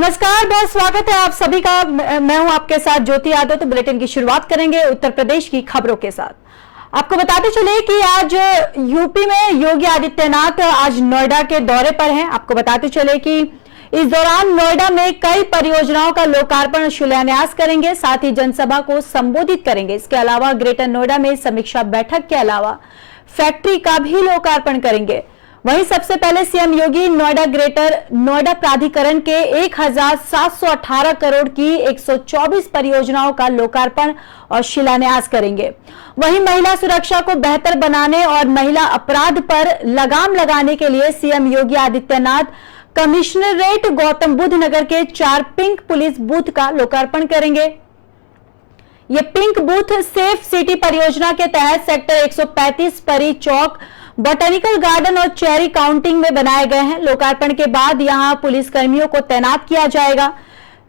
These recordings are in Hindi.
नमस्कार, बहुत स्वागत है आप सभी का। मैं हूं आपके साथ ज्योति यादव। तो बुलेटिन की शुरुआत करेंगे उत्तर प्रदेश की खबरों के साथ। आपको बताते चले कि आज यूपी में योगी आदित्यनाथ आज नोएडा के दौरे पर हैं। आपको बताते चले कि इस दौरान नोएडा में कई परियोजनाओं का लोकार्पण शिलान्यास करेंगे, साथ ही जनसभा को संबोधित करेंगे। इसके अलावा ग्रेटर नोएडा में समीक्षा बैठक के अलावा फैक्ट्री का भी लोकार्पण करेंगे। वहीं सबसे पहले सीएम योगी नोएडा ग्रेटर नोएडा प्राधिकरण के 1718 करोड़ की 124 परियोजनाओं का लोकार्पण और शिलान्यास करेंगे। वहीं महिला सुरक्षा को बेहतर बनाने और महिला अपराध पर लगाम लगाने के लिए सीएम योगी आदित्यनाथ कमिश्नरेट गौतम बुद्ध नगर के 4 पिंक पुलिस बूथ का लोकार्पण करेंगे। ये पिंक बूथ सेफ सिटी परियोजना के तहत सेक्टर 135 परी चौक, बॉटनिकल गार्डन और चेरी काउंटिंग में बनाए गए हैं। लोकार्पण के बाद यहां पुलिस कर्मियों को तैनात किया जाएगा।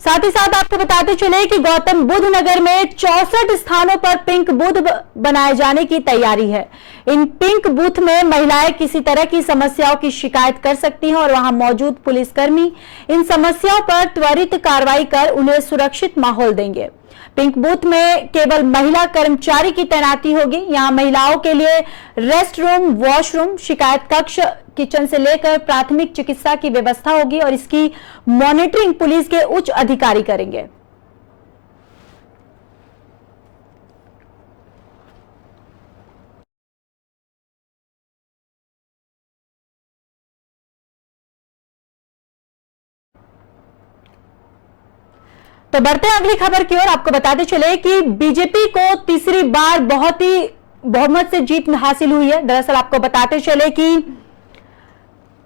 साथ ही साथ आपको बताते चले कि गौतम बुद्ध नगर में 64 स्थानों पर पिंक बूथ बनाए जाने की तैयारी है। इन पिंक बूथ में महिलाएं किसी तरह की समस्याओं की शिकायत कर सकती हैं और वहां मौजूद पुलिसकर्मी इन समस्याओं पर त्वरित कार्रवाई कर उन्हें सुरक्षित माहौल देंगे। पिंक बूथ में केवल महिला कर्मचारी की तैनाती होगी। यहां महिलाओं के लिए रेस्ट रूम, वॉशरूम, शिकायत कक्ष, किचन से लेकर प्राथमिक चिकित्सा की व्यवस्था होगी और इसकी मॉनिटरिंग पुलिस के उच्च अधिकारी करेंगे। तो बढ़ते हैं अगली खबर की ओर। आपको बताते चले कि बीजेपी को तीसरी बार बहुत ही बहुमत से जीत हासिल हुई है। दरअसल आपको बताते चले कि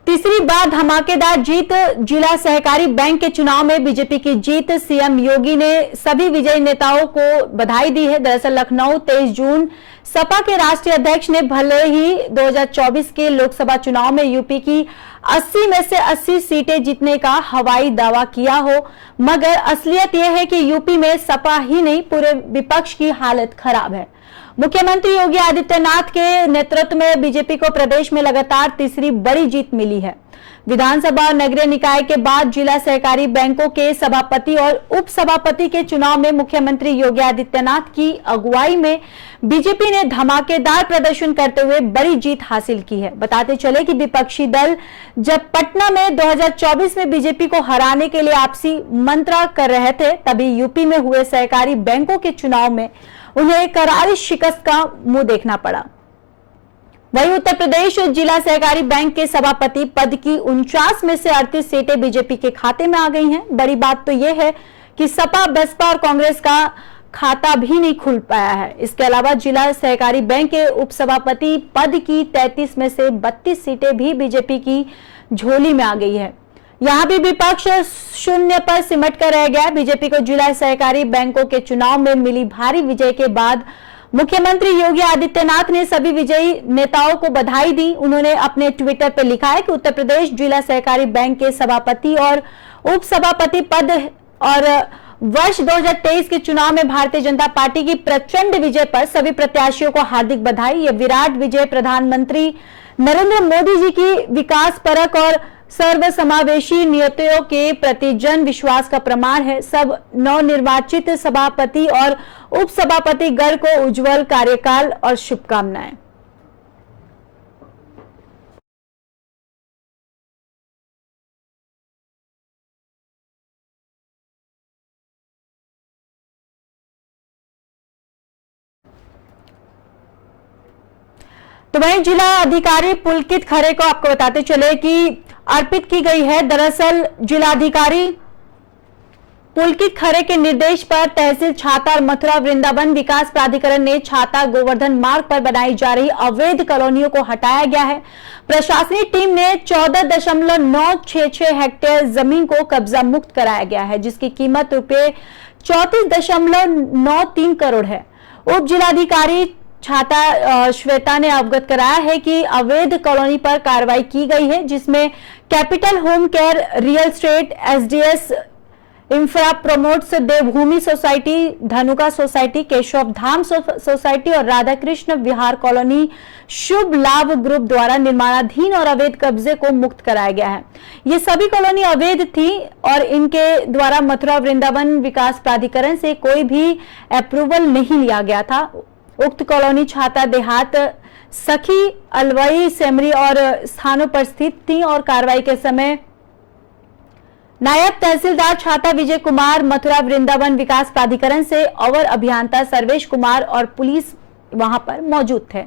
तीसरी बार धमाकेदार जीत, जिला सहकारी बैंक के चुनाव में बीजेपी की जीत। सीएम योगी ने सभी विजयी नेताओं को बधाई दी है। दरअसल लखनऊ 23 जून सपा के राष्ट्रीय अध्यक्ष ने भले ही 2024 के लोकसभा चुनाव में यूपी की 80 में से 80 सीटें जीतने का हवाई दावा किया हो, मगर असलियत यह है कि यूपी में सपा ही नहीं पूरे विपक्ष की हालत खराब है। मुख्यमंत्री योगी आदित्यनाथ के नेतृत्व में बीजेपी को प्रदेश में लगातार तीसरी बड़ी जीत मिली है। विधानसभा और नगरीय निकाय के बाद जिला सहकारी बैंकों के सभापति और उप सभापति के चुनाव में मुख्यमंत्री योगी आदित्यनाथ की अगुवाई में बीजेपी ने धमाकेदार प्रदर्शन करते हुए बड़ी जीत हासिल की है। बताते चले कि विपक्षी दल जब पटना में 2024 में बीजेपी को हराने के लिए आपसी मंत्रा कर रहे थे, तभी यूपी में हुए सहकारी बैंकों के चुनाव में उन्हें करारी शिकस्त का मुंह देखना पड़ा। वहीं उत्तर प्रदेश जिला सहकारी बैंक के सभापति पद की 49 में से 38 सीटें बीजेपी के खाते में आ गई हैं। बड़ी बात तो यह है कि सपा, बसपा और कांग्रेस का खाता भी नहीं खुल पाया है। इसके अलावा जिला सहकारी बैंक के उपसभापति पद की 33 में से 32 सीटें भी बीजेपी की झोली में आ गई है। यहां भी विपक्ष शून्य पर सिमट कर रह गया। बीजेपी को जिला सहकारी बैंकों के चुनाव में मिली भारी विजय के बाद मुख्यमंत्री योगी आदित्यनाथ ने सभी विजयी नेताओं को बधाई दी। उन्होंने अपने ट्विटर पर लिखा है कि उत्तर प्रदेश जिला सहकारी बैंक के सभापति और उप सभापति पद और वर्ष 2023 के चुनाव में भारतीय जनता पार्टी की प्रचंड विजय पर सभी प्रत्याशियों को हार्दिक बधाई। यह विराट विजय प्रधानमंत्री नरेंद्र मोदी जी की विकास परक और सर्वसमावेशी नीतियों के प्रति जन विश्वास का प्रमाण है। सब नवनिर्वाचित सभापति और उप सभापति गण को उज्जवल कार्यकाल और शुभकामनाएं। तो वहीं जिला अधिकारी पुलकित खरे को आपको बताते चले कि अर्पित की गई है। दरअसल जिलाधिकारी पुलकित खरे के निर्देश पर तहसील छाता और मथुरा वृंदावन विकास प्राधिकरण ने छाता गोवर्धन मार्ग पर बनाई जा रही अवैध कॉलोनियों को हटाया गया है। प्रशासनिक टीम ने 14.966 हेक्टेयर जमीन को कब्जा मुक्त कराया गया है, जिसकी कीमत रुपये 34.93 करोड़ है। उप जिलाधिकारी छाता श्वेता ने अवगत कराया है कि अवैध कॉलोनी पर कार्रवाई की गई है, जिसमें capital home care, real estate, SDS infra promoters Devbhoomi society, Dhanuka society, Keshav Dham society और राधाकृष्ण विहार कॉलोनी शुभ लाभ ग्रुप द्वारा निर्माणाधीन और अवैध कब्जे को मुक्त कराया गया है। ये सभी कॉलोनी अवैध थी और इनके द्वारा मथुरा वृंदावन विकास प्राधिकरण से कोई भी अप्रूवल नहीं लिया गया था। उक्त कॉलोनी छाता देहात, सखी, अलवई, सेमरी और स्थानों पर स्थित थी और कार्रवाई के समय नायब तहसीलदार छाता विजय कुमार, मथुरा वृंदावन विकास प्राधिकरण से अवर अभियंता सर्वेश कुमार और पुलिस वहां पर मौजूद थे।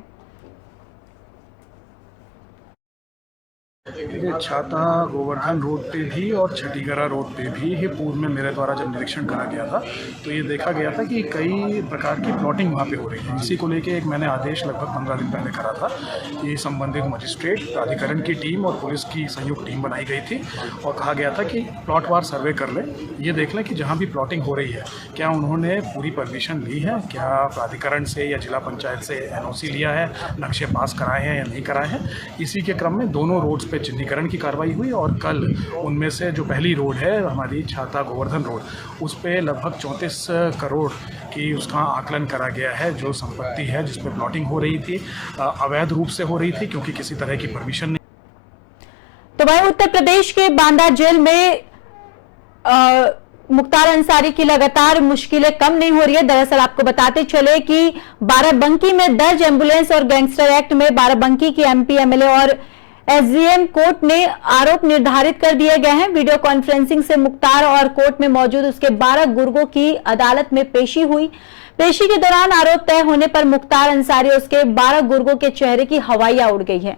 ये छाता गोवर्धन रोड पे भी और छठीगरा रोड पे भी ये पूर्व में मेरे द्वारा जब निरीक्षण करा गया था तो ये देखा गया था कि कई प्रकार की प्लॉटिंग वहाँ पे हो रही है। इसी को लेके एक मैंने आदेश लगभग 15 दिन पहले करा था कि संबंधित मजिस्ट्रेट, प्राधिकरण की टीम और पुलिस की संयुक्त टीम बनाई गई थी और कहा गया था कि प्लॉटवार सर्वे कर लें, ये देख लें कि जहाँ भी प्लॉटिंग हो रही है क्या उन्होंने पूरी परमिशन ली है, क्या प्राधिकरण से या जिला पंचायत से NOC लिया है, नक्शे पास कराए हैं या नहीं कराए हैं। इसी के क्रम में दोनों रोड्स पे चिन्हीकरण की कार्रवाई हुई और कल उनमें से जो पहली रोड है हमारी छाता गोवर्धन रोड, उस पे लगभग 34 करोड़ की उसका आकलन करा गया है। जो संपत्ति है जिस पे प्लॉटिंग हो रही थी अवैध रूप से हो रही थी क्योंकि किसी तरह की परमिशन नहीं। तो वहीं उत्तर प्रदेश के बांदा जेल में मुख्तार अंसारी की लगातार मुश्किलें कम नहीं हो रही है। दरअसल आपको बताते चले कि बाराबंकी में दर्ज एम्बुलेंस और गैंगस्टर एक्ट में बाराबंकी की MP, MLA और SDM कोर्ट ने आरोप निर्धारित कर दिए गए हैं। वीडियो कॉन्फ्रेंसिंग से मुख्तार और कोर्ट में मौजूद उसके 12 गुर्गों की अदालत में पेशी हुई। पेशी के दौरान आरोप तय होने पर मुख्तार अंसारी और उसके 12 गुर्गों के चेहरे की हवाइयां उड़ गई है।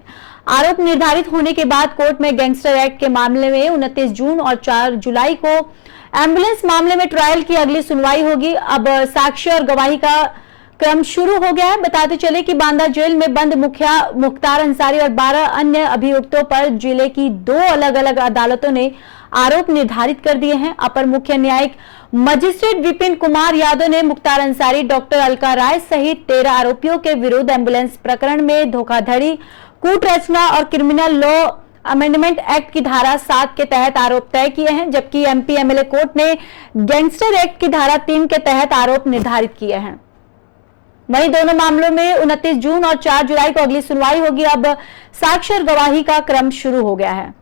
आरोप निर्धारित होने के बाद कोर्ट में गैंगस्टर एक्ट के मामले में 29 जून और 4 जुलाई को एम्बुलेंस मामले में ट्रायल की अगली सुनवाई होगी। अब साक्ष्य और गवाही का क्रम शुरू हो गया है। बताते चले कि बांदा जेल में बंद मुखिया मुख्तार अंसारी और 12 अन्य अभियुक्तों पर जिले की 2 अलग अलग अदालतों ने आरोप निर्धारित कर दिए हैं। अपर मुख्य न्यायिक मजिस्ट्रेट विपिन कुमार यादव ने मुख्तार अंसारी, डॉक्टर अलका राय सहित 13 आरोपियों के विरुद्ध एम्बुलेंस प्रकरण में धोखाधड़ी, कूट रचना और क्रिमिनल लॉ अमेंडमेंट एक्ट की धारा 7 के तहत आरोप तय किए हैं, जबकि MP, MLA कोर्ट ने गैंगस्टर एक्ट की धारा 3 के तहत आरोप निर्धारित किए हैं। वहीं दोनों मामलों में 29 जून और 4 जुलाई को अगली सुनवाई होगी। अब साक्ष्य और गवाही का क्रम शुरू हो गया है।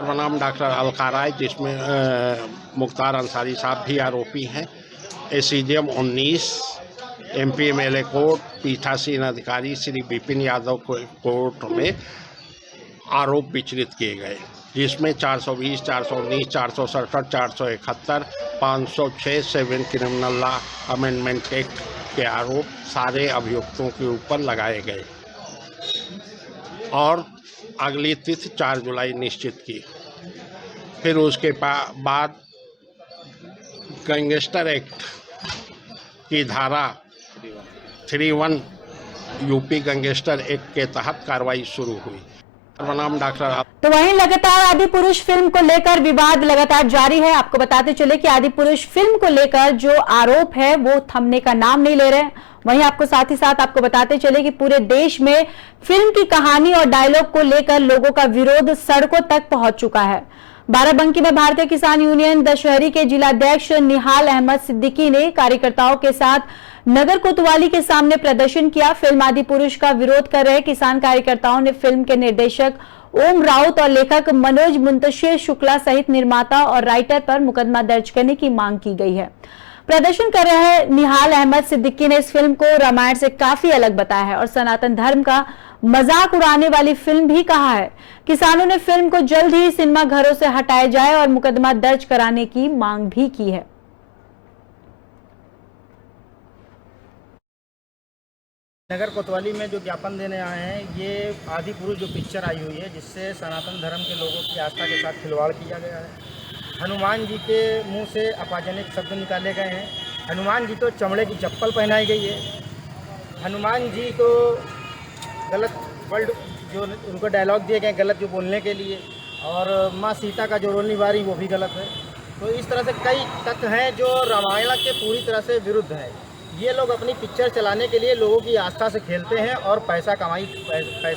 नाम डॉक्टर अलका राय, जिसमें मुख्तार अंसारी साहब भी आरोपी हैं। SCDM 19 MP, MLA कोर्ट, पीठासीन अधिकारी श्री विपिन यादव कोर्ट में आरोप विचलित किए गए, जिसमें 420, 419, 467, 471, 506 7 क्रिमिनल लॉ अमेंडमेंट एक्ट के आरोप सारे अभियुक्तों के ऊपर लगाए गए और अगली तिथि 4 जुलाई निश्चित की। फिर उसके बाद गैंगस्टर एक्ट की धारा 31 यूपी गैंगस्टर एक्ट के तहत कार्रवाई शुरू हुई। नाम डॉक्टर। तो वहीं लगातार आदि पुरुष फिल्म को लेकर विवाद लगातार जारी है। आपको बताते चले कि आदि पुरुष फिल्म को लेकर जो आरोप है वो थमने का नाम नहीं ले रहे। वहीं आपको साथ ही साथ आपको बताते चले कि पूरे देश में फिल्म की कहानी और डायलॉग को लेकर लोगों का विरोध सड़कों तक पहुंच चुका है। बाराबंकी में भारतीय किसान यूनियन दशहरी के जिलाध्यक्ष निहाल अहमद सिद्दीकी ने कार्यकर्ताओं के साथ नगर कोतवाली के सामने प्रदर्शन किया। फिल्म आदि पुरुष का विरोध कर रहे किसान कार्यकर्ताओं ने फिल्म के निर्देशक ओम राउत और लेखक मनोज मुंतशिर शुक्ला सहित निर्माता और राइटर पर मुकदमा दर्ज करने की मांग की गई है। प्रदर्शन कर रहे निहाल अहमद सिद्दीकी ने इस फिल्म को रामायण से काफी अलग बताया है और सनातन धर्म का मजाक उड़ाने वाली फिल्म भी कहा है। किसानों ने फिल्म को जल्द ही सिनेमा घरों से हटाया जाए और मुकदमा दर्ज कराने की मांग भी की है। नगर कोतवाली में जो ज्ञापन देने आए हैं, ये आदि पुरुष जो पिक्चर आई हुई है जिससे सनातन धर्म के लोगों की आस्था के साथ खिलवाड़ किया गया है। हनुमान जी के मुंह से अपमानजनक शब्द निकाले गए हैं। हनुमान जी तो चमड़े की चप्पल पहनाई गई है। हनुमान जी को गलत वर्ड जो उनको डायलॉग दिए गए गलत जो बोलने के लिए, और माँ सीता का जो रोल निभाई वो भी गलत है। तो इस तरह से कई तत्व हैं जो रामायण के पूरी तरह से विरुद्ध है। ये लोग अपनी पिक्चर चलाने के लिए लोगों की आस्था से खेलते हैं और पैसा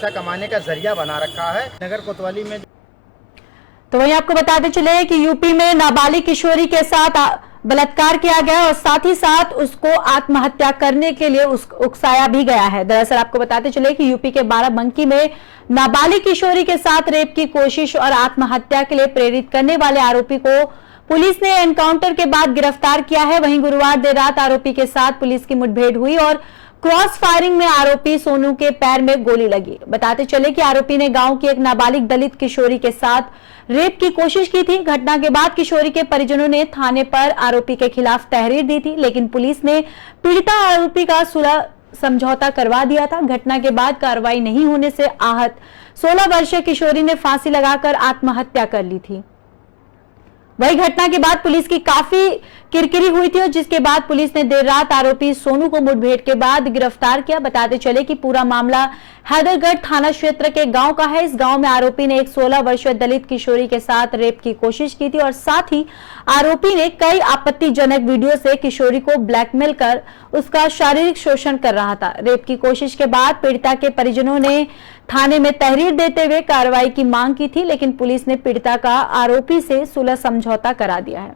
कमाने का जरिया बना रखा है। नगर कोतवाली में तो वहीं आपको बताते चले कि यूपी में नाबालिग किशोरी के साथ बलात्कार किया गया और साथ ही साथ उसको आत्महत्या करने के लिए उकसाया भी गया है। दरअसल आपको बताते चले कि यूपी के बाराबंकी में नाबालिग किशोरी के साथ रेप की कोशिश और आत्महत्या के लिए प्रेरित करने वाले आरोपी को पुलिस ने एनकाउंटर के बाद गिरफ्तार किया है। वहीं गुरुवार देर रात आरोपी के साथ पुलिस की मुठभेड़ हुई और क्रॉस फायरिंग में आरोपी सोनू के पैर में गोली लगी। बताते चले कि आरोपी ने गांव की एक नाबालिग दलित किशोरी के साथ रेप की कोशिश की थी। घटना के बाद किशोरी के परिजनों ने थाने पर आरोपी के खिलाफ तहरीर दी थी, लेकिन पुलिस ने पीड़िता आरोपी का सुलह समझौता करवा दिया था। घटना के बाद कार्रवाई नहीं होने से आहत 16 वर्षीय किशोरी ने फांसी लगाकर आत्महत्या कर ली थी। वही घटना के बाद पुलिस की काफी किरकिरी हुई थी और जिसके बाद पुलिस ने देर रात आरोपी सोनू को मुठभेड़ के बाद गिरफ्तार किया। बताते चले कि पूरा मामला हैदरगढ़ थाना क्षेत्र के गांव का है। इस गांव में आरोपी ने एक 16 वर्षीय दलित किशोरी के साथ रेप की कोशिश की थी और साथ ही आरोपी ने कई आपत्तिजनक वीडियो से किशोरी को ब्लैकमेल कर उसका शारीरिक शोषण कर रहा था। रेप की कोशिश के बाद पीड़िता के परिजनों ने थाने में तहरीर देते हुए कार्रवाई की मांग की थी, लेकिन पुलिस ने पीड़िता का आरोपी से सुलह समझौता करा दिया है।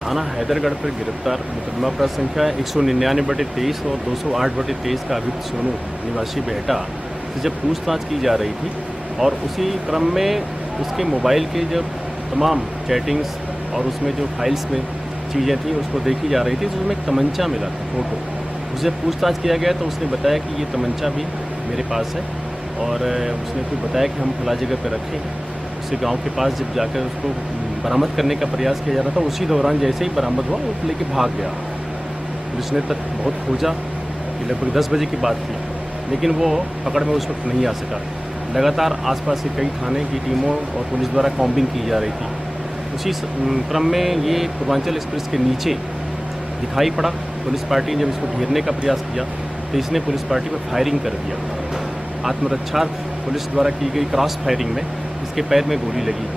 थाना हैदरगढ़ पर गिरफ्तार मुकदमा अपराध संख्या 199/23 और 208/23 का अभियुक्त सोनू निवासी बेहटा से जब पूछताछ की जा रही थी और उसी क्रम में उसके मोबाइल के जब तमाम चैटिंग्स और उसमें जो फाइल्स में चीज़ें थी उसको देखी जा रही थी, तो उसमें एक तमंचा मिला था, फोटो। उससे पूछताछ किया गया तो उसने बताया कि ये तमंचा भी मेरे पास है और उसने फिर बताया कि हम खुला जगह पर रखे हैं। उसे गांव के पास जब जाकर उसको बरामद करने का प्रयास किया जा रहा था, उसी दौरान जैसे ही बरामद हुआ वो लेके भाग गया। पुलिस ने तक बहुत खोजा, लगभग 10 बजे की बात थी, लेकिन वो पकड़ में उस वक्त नहीं आ सका। लगातार आसपास के कई थाने की टीमों और पुलिस द्वारा कॉम्बिंग की जा रही थी। उसी क्रम में ये पूर्वांचल एक्सप्रेस के नीचे दिखाई पड़ा। पुलिस पार्टी ने जब इसको घेरने का प्रयास किया तो इसने पुलिस पार्टी पर फायरिंग कर दिया। आत्मरक्षार्थ पुलिस द्वारा की गई क्रॉस फायरिंग में इसके पैर में गोली लगी।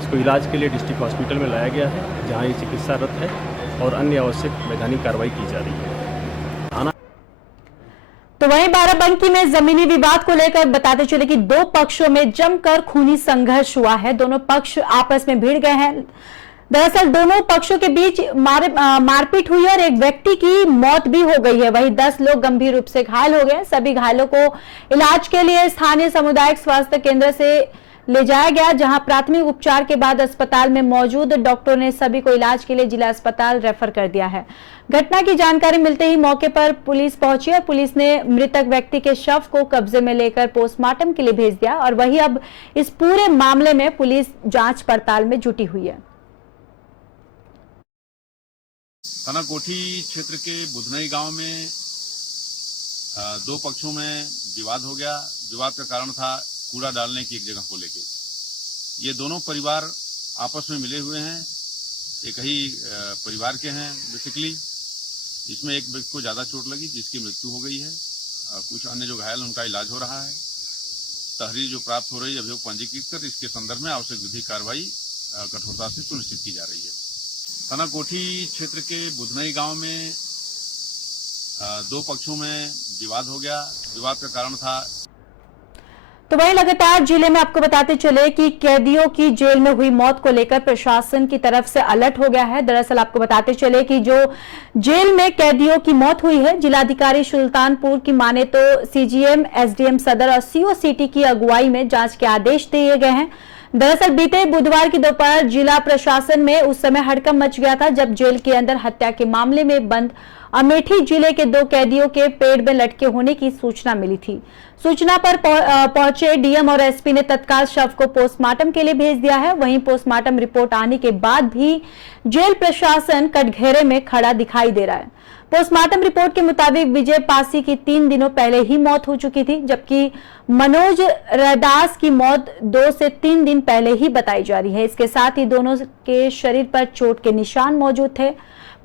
इसको इलाज के लिए डिस्ट्रिक्ट हॉस्पिटल में लाया गया है, जहां ये चिकित्सारत है और अन्य आवश्यक वैधानिक कार्रवाई की जा रही है। तो वहीं बाराबंकी में जमीनी विवाद को लेकर बताते चले कि दो पक्षों में जमकर खूनी संघर्ष हुआ है। दोनों पक्ष आपस में भिड़ गए हैं। दरअसल दोनों पक्षों के बीच मारपीट हुई और एक व्यक्ति की मौत भी हो गई है। वहीं 10 लोग गंभीर रूप से घायल हो गए। सभी घायलों को इलाज के लिए स्थानीय सामुदायिक स्वास्थ्य केंद्र से ले जाया गया, जहां प्राथमिक उपचार के बाद अस्पताल में मौजूद डॉक्टरों ने सभी को इलाज के लिए जिला अस्पताल रेफर कर दिया है। घटना की जानकारी मिलते ही मौके पर पुलिस पहुंची और पुलिस ने मृतक व्यक्ति के शव को कब्जे में लेकर पोस्टमार्टम के लिए भेज दिया और वही अब इस पूरे मामले में पुलिस जांच पड़ताल में जुटी हुई है। थाना कोठी क्षेत्र के बुधनई गांव में दो पक्षों में विवाद हो गया। विवाद का कारण था कूड़ा डालने की एक जगह को लेके। ये दोनों परिवार आपस में मिले हुए हैं, एक ही परिवार के हैं बेसिकली। इसमें एक व्यक्ति को ज्यादा चोट लगी जिसकी मृत्यु हो गई है। कुछ अन्य जो घायल उनका इलाज हो रहा है। तहरीर जो प्राप्त हो रही है अभियोग पंजीकृत कर इसके संदर्भ में आवश्यक विधिक कार्रवाई कठोरता से सुनिश्चित की जा रही है। थाना कोठी क्षेत्र के बुधनई गांव में दो पक्षों में विवाद हो गया। विवाद का कारण था। तो वहीं लगातार जिले में आपको बताते चले कि कैदियों की जेल में हुई मौत को लेकर प्रशासन की तरफ से अलर्ट हो गया है। दरअसल आपको बताते चले कि जो जेल में कैदियों की मौत हुई है, जिलाधिकारी सुल्तानपुर की माने तो सीजीएम, एसडीएम सदर और सीओ सिटी की अगुवाई में जांच के आदेश दिए गए हैं। दरअसल बीते बुधवार की दोपहर जिला प्रशासन में उस समय हड़कंप मच गया था जब जेल के अंदर हत्या के मामले में बंद अमेठी जिले के दो कैदियों के पेड़ में लटके होने की सूचना मिली थी। सूचना पर पहुंचे डीएम और एसपी ने तत्काल शव को पोस्टमार्टम के लिए भेज दिया है। वहीं पोस्टमार्टम रिपोर्ट आने के बाद भी जेल प्रशासन कटघरे में खड़ा दिखाई दे रहा है। पोस्टमार्टम रिपोर्ट के मुताबिक विजय पासी की 3 दिनों पहले ही मौत हो चुकी थी, जबकि मनोज रैदास की मौत 2 से 3 दिन पहले ही बताई जा रही है। इसके साथ ही दोनों के शरीर पर चोट के निशान मौजूद थे।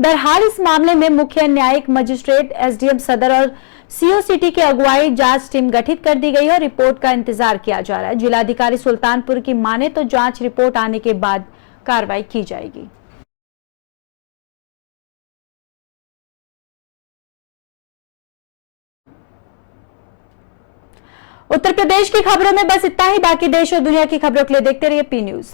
बहरहाल इस मामले में मुख्य न्यायिक मजिस्ट्रेट, एसडीएम सदर और सीओ सिटी की अगुवाई जांच टीम गठित कर दी गई और रिपोर्ट का इंतजार किया जा रहा है। जिलाधिकारी सुल्तानपुर की माने तो जांच रिपोर्ट आने के बाद कार्रवाई की जाएगी। उत्तर प्रदेश की खबरों में बस इतना ही। बाकी देश और दुनिया की खबरों के लिए देखते रहिए पी न्यूज।